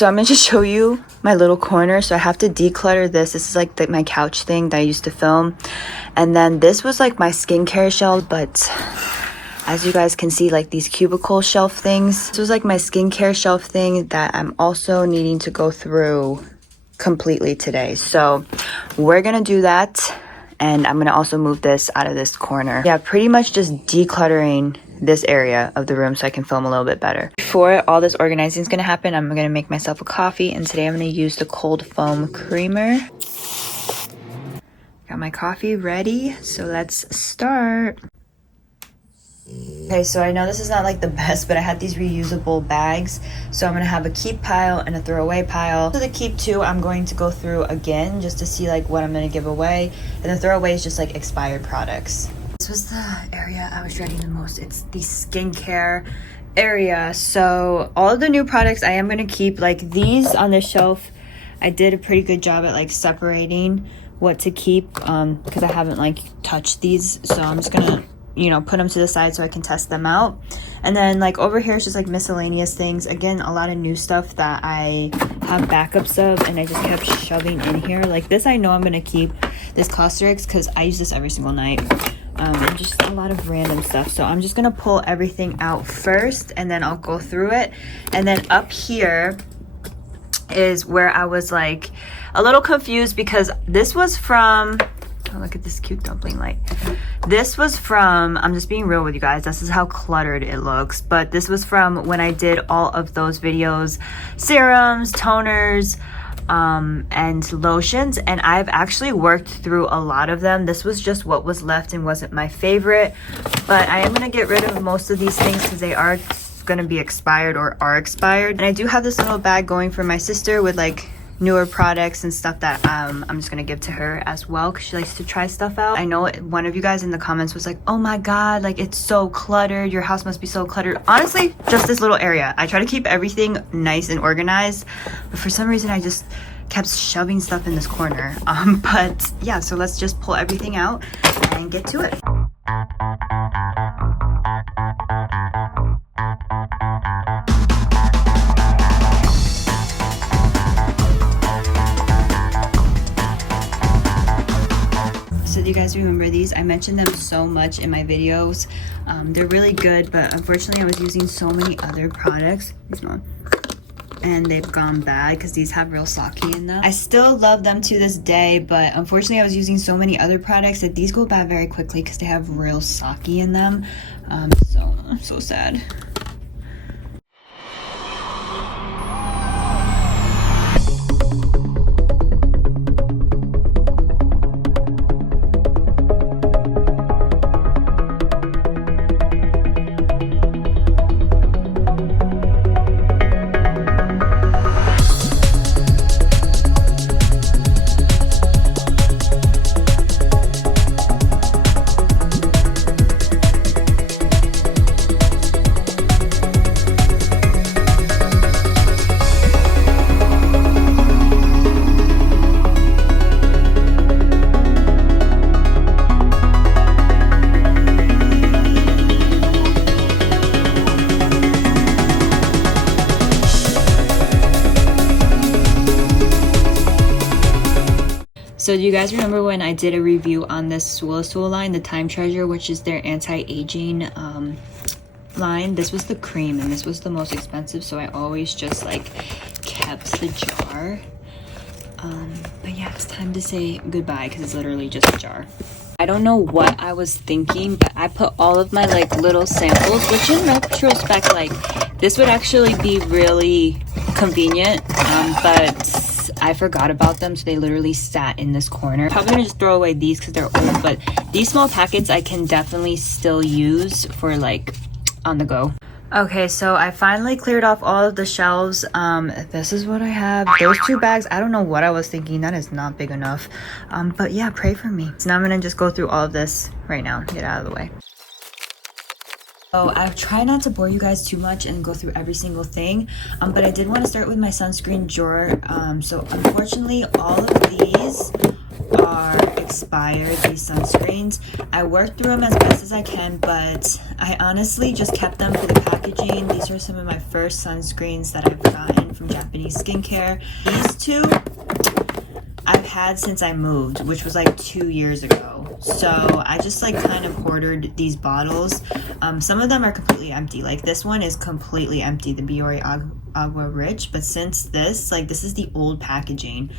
So I'm gonna just show you my little corner. So I have to declutter this. This is like my couch thing that I used to film. And then this was like my skincare shelf, but as you guys can see, like these cubicle shelf things. This was like my skincare shelf thing that I'm also needing to go through completely today. So we're gonna do that. And I'm gonna also move this out of this corner. Yeah, pretty much just decluttering this area of the room so I can film a little bit better. Before all this organizing is gonna happen, I'm gonna make myself a coffee, and today I'm gonna use the cold foam creamer. Got my coffee ready, so let's start. Okay, so I know this is not like the best, but I had these reusable bags. So I'm gonna have a keep pile and a throwaway pile. So the keep two, I'm going to go through again just to see like what I'm gonna give away. And the throwaway is just like expired products. This was the area I was dreading the most. It's the skincare area. So all of the new products I am gonna keep. Like these on the shelf, I did a pretty good job at like separating what to keep because I haven't like touched these. So I'm just gonna, you know, put them to the side so I can test them out. And then like over here is just like miscellaneous things. Again, a lot of new stuff that I have backups of and I just kept shoving in here. Like this, I know I'm gonna keep this Cosrx because I use this every single night. And just a lot of random stuff. So I'm just gonna pull everything out first and then I'll go through it. And then up here is where I was like a little confused because this was from, oh, look at this cute dumpling light. This was from, I'm just being real with you guys, this is how cluttered it looks, but this was from when I did all of those videos, serums, toners, and lotions, and I've actually worked through a lot of them. This was just what was left and wasn't my favorite, but I am going to get rid of most of these things because they are going to be expired or are expired. And I do have this little bag going for my sister with like newer products and stuff that I'm just gonna give to her as well because she likes to try stuff out. I know one of you guys in the comments was like, oh my god, like it's so cluttered, your house must be so cluttered. Honestly, just this little area. I try to keep everything nice and organized, but for some reason I just kept shoving stuff in this corner. But yeah, so let's just pull everything out and get to it. So do you guys remember these? I mentioned them so much in my videos. They're really good, but unfortunately I was using so many other products. And they've gone bad because these have real sake in them. I still love them to this day, but unfortunately I was using so many other products that these go bad very quickly because they have real sake in them. So I'm so sad. So do you guys remember when I did a review on this Soul line, the Time Treasure, which is their anti-aging line? This was the cream and this was the most expensive, so I always just like kept the jar. But yeah, it's time to say goodbye because it's literally just a jar. I don't know what I was thinking, but I put all of my like little samples, which in retrospect, like this would actually be really convenient, but I forgot about them, so they literally sat in this corner. Probably gonna just throw away these because they're old, but these small packets I can definitely still use for like on the go. Okay, so I finally cleared off all of the shelves. This is what I have. Those two bags, I don't know what I was thinking. That is not big enough. But yeah, pray for me. So now I'm gonna just go through all of this right now. Get out of the way. So I try not to bore you guys too much and go through every single thing, but I did want to start with my sunscreen drawer. So unfortunately all of these are expired, these sunscreens. I worked through them as best as I can, but I honestly just kept them for the packaging. These are some of my first sunscreens that I've gotten from Japanese skincare. These two I've had since I moved, which was like 2 years ago. So I just like kind of hoarded these bottles. Some of them are completely empty. Like this one is completely empty, the Biore Agua Rich. But since this, like this is the old packaging.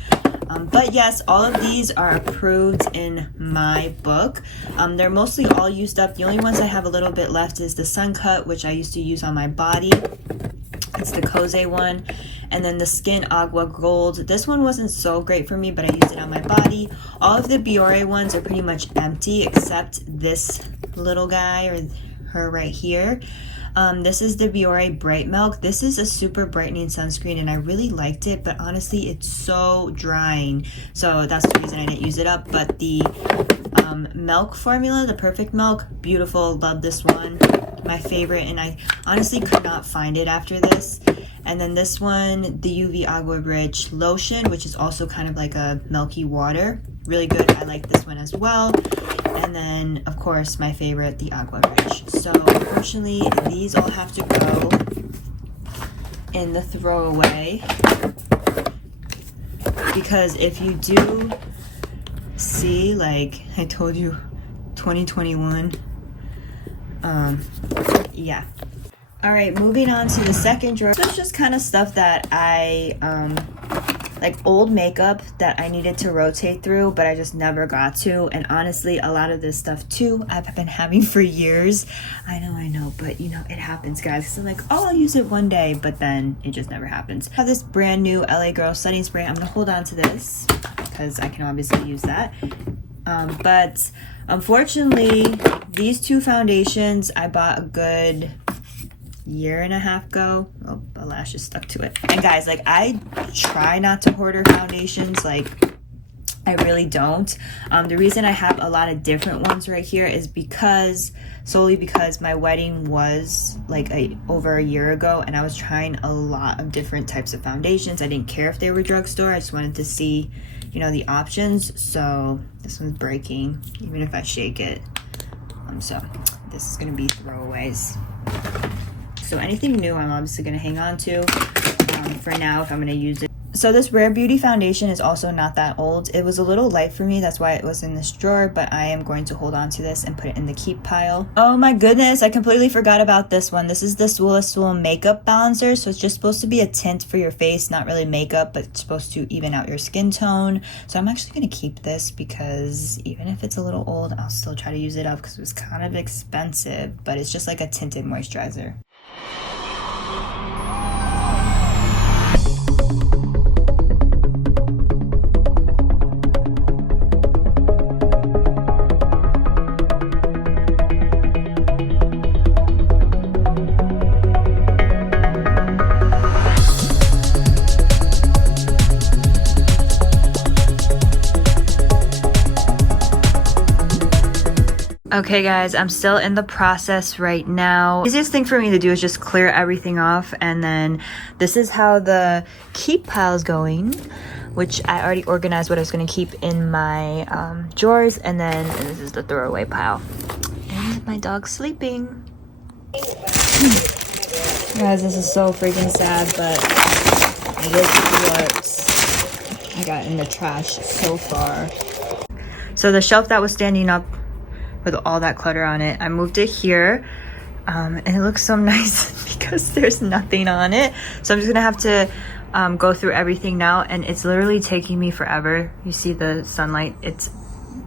But yes, all of these are approved in my book. They're mostly all used up. The only ones I have a little bit left is the Sun Cut, which I used to use on my body. It's the Kose one. And then the Skin Agua Gold. This one wasn't so great for me, but I used it on my body. All of the Biore ones are pretty much empty except this little guy or her right here. This is the Biore Bright Milk. This is a super brightening sunscreen and I really liked it, but honestly it's so drying. So that's the reason I didn't use it up. But the milk formula, the Perfect Milk, beautiful, love this one. My favorite, and I honestly could not find it after this. And then this one, the UV Agua Rich Lotion, which is also kind of like a milky water. Really good. I like this one as well. And then, of course, my favorite, the Agua Rich. So, unfortunately, these all have to go in the throwaway. Because if you do see, like I told you, 2021, yeah. All right, moving on to the second drawer. This is just kind of stuff that I, like old makeup that I needed to rotate through, but I just never got to. And honestly, a lot of this stuff too, I've been having for years. I know, but you know, it happens, guys. So I'm like, oh, I'll use it one day, but then it just never happens. I have this brand new LA Girl setting spray. I'm gonna hold on to this because I can obviously use that. But unfortunately, these two foundations I bought a good year and a half ago. Oh, the lash is stuck to it. And guys, like I try not to hoard foundations, like I really don't. The reason I have a lot of different ones right here is solely because my wedding was like over a year ago and I was trying a lot of different types of foundations. I didn't care if they were drugstore. I just wanted to see, you know, the options. So this one's breaking even if I shake it. So this is gonna be throwaways. So anything new I'm obviously gonna hang on to for now if I'm gonna use it. So this Rare Beauty foundation is also not that old. It was a little light for me, that's why it was in this drawer, but I am going to hold on to this and put it in the keep pile. Oh my goodness, I completely forgot about this one. This is the Swoola Makeup Balancer. So it's just supposed to be a tint for your face, not really makeup, but it's supposed to even out your skin tone. So I'm actually gonna keep this because even if it's a little old, I'll still try to use it up because it was kind of expensive, but it's just like a tinted moisturizer. Okay guys, I'm still in the process right now. The easiest thing for me to do is just clear everything off, and then this is how the keep pile is going, which I already organized what I was going to keep in my drawers, and then this is the throwaway pile. And my dog's sleeping. Guys, this is so freaking sad, but this is what I got in the trash so far. So the shelf that was standing up with all that clutter on it, I moved it here, and it looks so nice because there's nothing on it. So I'm just gonna have to go through everything now, and it's literally taking me forever. You see the sunlight,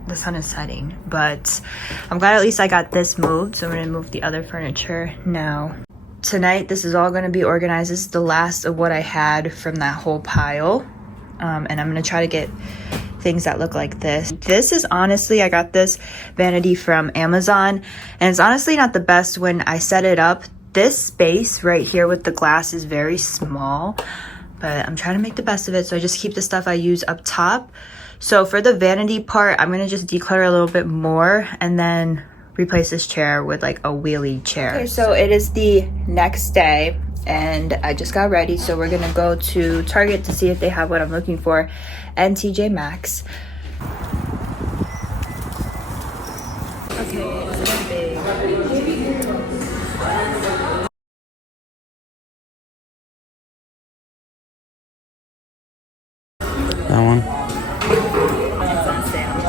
the sun is setting, but I'm glad at least I got this moved. So I'm gonna move the other furniture now. Tonight, this is all gonna be organized. This is the last of what I had from that whole pile, and I'm gonna try to get things that look like this. This is honestly, I got this vanity from Amazon, and it's honestly not the best when I set it up. This space right here with the glass is very small, but I'm trying to make the best of it, so I just keep the stuff I use up top. So for the vanity part, I'm gonna just declutter a little bit more and then replace this chair with like a wheelie chair. Okay, so it is the next day and I just got ready, so we're gonna go to Target to see if they have what I'm looking for, and TJ Maxx. Okay, it's a big. That one. It's on sale.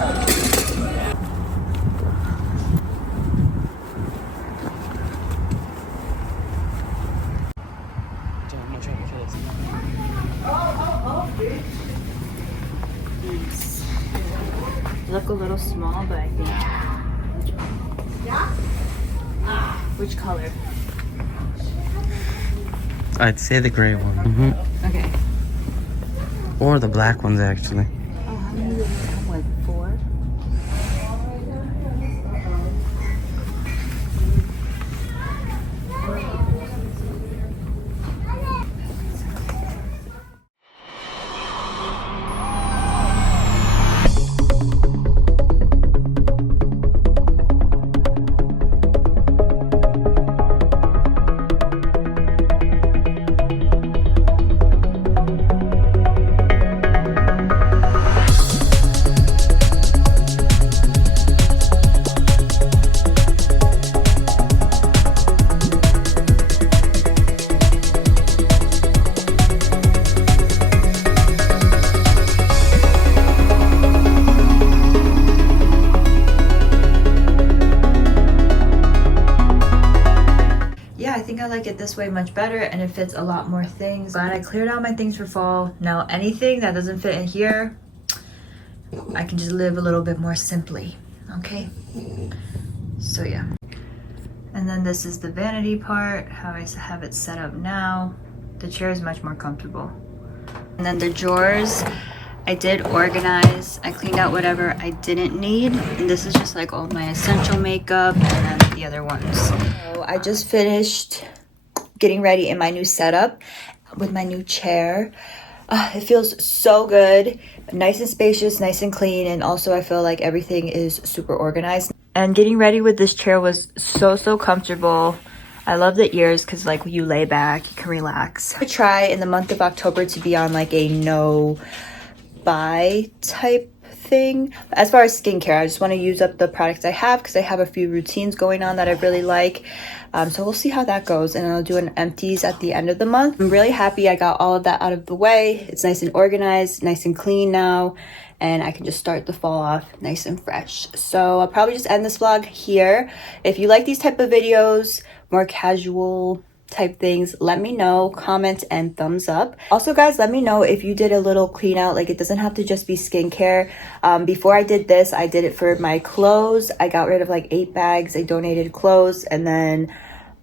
They look a little small, but I think. Which color? I'd say the gray one. Okay. Or the black ones, actually. Oh, how many did it come with? 4? I think I like it this way much better, and it fits a lot more things. Glad I cleared out my things for fall. Now anything that doesn't fit in here, I can just live a little bit more simply. Okay, so yeah. And then this is the vanity part, how I have it set up now. The chair is much more comfortable. And then the drawers, I did organize. I cleaned out whatever I didn't need, and this is just like all my essential makeup and then the other ones. So I just finished getting ready in my new setup with my new chair. It feels so good, nice and spacious, nice and clean, and also I feel like everything is super organized. And getting ready with this chair was so comfortable. I love the ears because like when you lay back, you can relax. I try in the month of October to be on like a no buy type thing. As far as skincare, I just want to use up the products I have because I have a few routines going on that I really like. So we'll see how that goes, and I'll do an empties at the end of the month. I'm really happy I got all of that out of the way. It's nice and organized, nice and clean now, and I can just start the fall off nice and fresh. So I'll probably just end this vlog here. If you like these type of videos, more casual type things, let me know, comment and thumbs up. Also guys, let me know if you did a little clean out. Like, it doesn't have to just be skincare. Before I did this, I did it for my clothes. I got rid of like 8 bags. I donated clothes, and then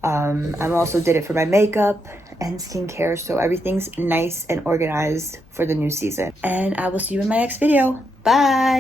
I also did it for my makeup and skincare, so everything's nice and organized for the new season. And I will see you in my next video. Bye.